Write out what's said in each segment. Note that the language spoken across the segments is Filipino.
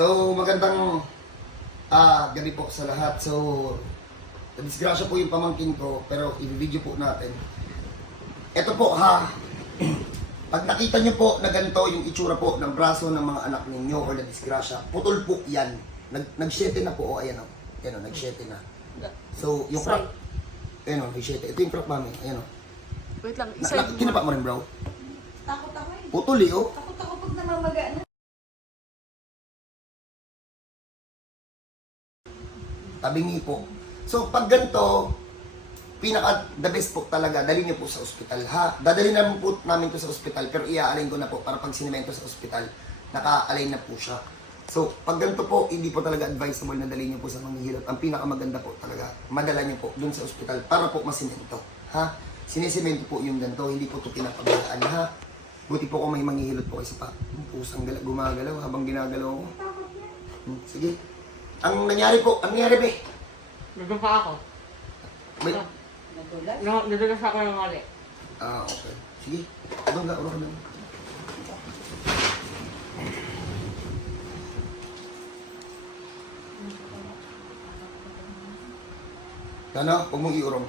So, magandang gabi po sa lahat. So, disgrasya po yung pamangkin ko, pero i-video po natin. Ito po ha, pag nakita nyo po na ganito yung itsura po ng braso ng mga anak ninyo o na disgrasya, putol po yan. Nag-shete na po, o ayan o. Ayan o, nag-shete na. So, yung crack, ayan o, nag-shete. Ito yung crack mami, ayan o. Wait lang, isa yung... Kinapa mo rin bro? Takot ako eh. Putol eh o. Takot ako pag namamaga na. Tabingi po. So, pag ganito, pinaka the best po talaga, dali niyo po sa ospital ha. Dadali namin po namin to sa ospital, pero iaalin ko na po para pag sinimento sa ospital, naka-align na po siya. So, pag ganito po, hindi po talaga advisable na dali niyo po sa manghihilot. Ang pinakamaganda po talaga, madala niyo po dun sa ospital para po masimento. Ha? Sinisimento po yung ganito, hindi po ito pinapabayaan ha. Buti po kung may manghihilot po kasi pa. Pusang gumagalaw habang ginagalaw ko. Sige. Ang nangyari po, ang nangyari be? Nadun pa ako. May... Nagulat. Nadulas ako ng mali. Okay. Sige. Urong ka lang. Ano? Huwag mong iurong.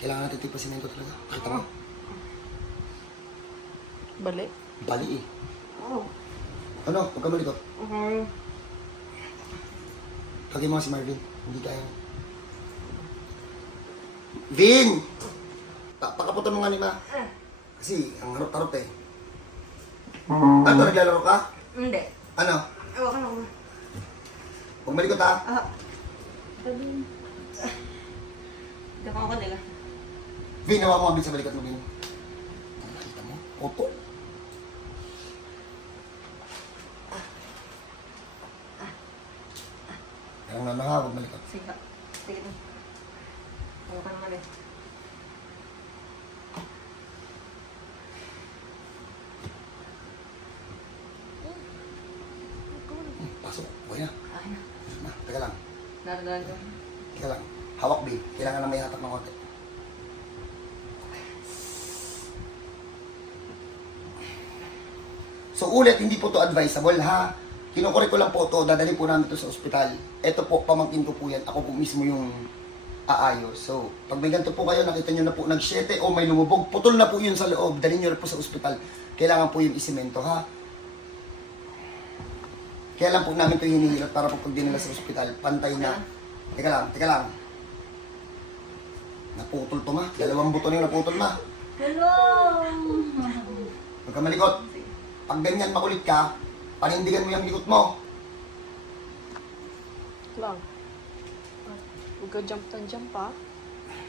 Kailangan natin ito ipasimento talaga. Pakita mo. Bali? Bali eh. Oo. Ano? Huwag ka malikot. Okay. Lagay mo nga si Marvin. Hindi kaya. Vin! Pakaputan mo nga ni Ma. Kasi ang harot-harot eh. Ano? Naglalaro ka? Hindi. Ano? Ewan ka na ako. Huwag malikot ha. Sabihin. Hindi ako nila. Vin, hawa mo ang sa balikat mo, Vin. Nakita mo? Opo. Kaya nga ha, huwag malikot. Sige pa. Sige na. Ewan ka naman eh. Pasok. Okay na. Akin na. Pasok na. Teka lang. Naradalan ko. Teka lang. Hawak, Vin. Kailangan na may hatak ng konti. So ulit, hindi po to advisable ha. Kinukorek ko lang po to, dadali po namin to sa ospital. Ito po, pamangkin ko po yan. Ako po mismo yung aayos. So, pag may ganito po kayo, nakita nyo na po nag-shete o may lumubog, putol na po yun sa loob. Dali nyo na po sa ospital. Kailangan po yung isimento ha. Kaya lang po namin to hinihilot para po pag dinala sa ospital, pantay na. Teka lang. Naputol to ma. Dalawang buto na yung naputol ma. Hello! Huwag ka malikot. Pag ganyan makulit ka, panindigan mo yung likot mo. Lang. Huwag ka jump ha.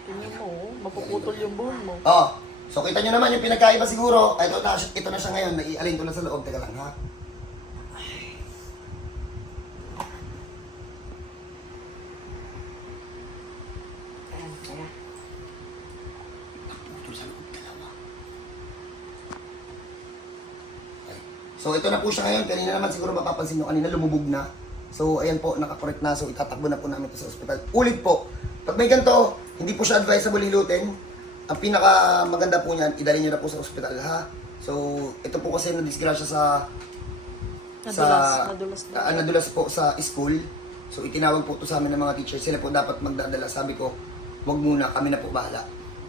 Tingnan mo, mapuputol yung buhon mo. Oh, so kita nyo naman yung pinagkaiba siguro. Ay, ito na siya ngayon. Naialin ko na sa loob. Teka lang ha. Ayan, kaya. Naputol sa loob. Dalawa. Okay. So ito na po siya ngayon. Kanina naman siguro mapapansin nyo. Kanina lumubog na. So ayan po, nakakorek na. So itatakbo na po namin ito sa ospital. Ulit po. Pag may ganito, hindi po siya advisable hilutin. Ang pinaka maganda po niyan, idalhin nyo na po sa ospital ha. So ito po kasi na-disgrasya nadulas po sa school. So itinawag po to sa amin ng mga teachers. Sila po dapat magdadala. Sabi ko, wag muna, kami na po bahala.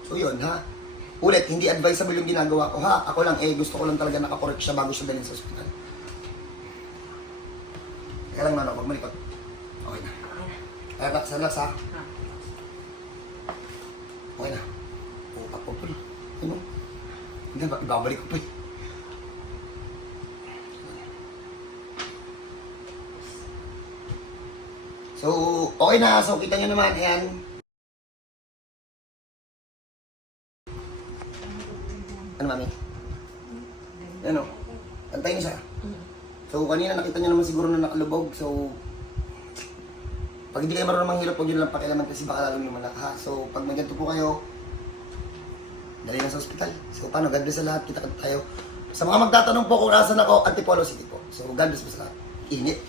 So yun ha. Ulit, hindi advisable yung ginagawa ko ha. Ako lang gusto ko lang talaga nakakorek siya bago siya dalhin sa ospital. Kaya lang mano, wag malikot. Okay na. Relax ha. Okay na. Oo, papapul. Ano? Hindi, ibabalik ko pa eh. So, okay na. So, kita nyo naman. Ayan. Ano, mami? Ano? Antayin siya. So, kanina nakita nyo naman siguro na nakalubog. So, pag hindi kayo marunong manghilot, huwag nyo lang pakialaman kasi baka lalong lumalak ha. So, pag may ganito po kayo, dali na sa ospital. So, paano? God bless sa lahat. Kita tayo. Sa mga magtatanong po kung nasan ako, Antipolo City po. So, God bless po sa lahat. Init.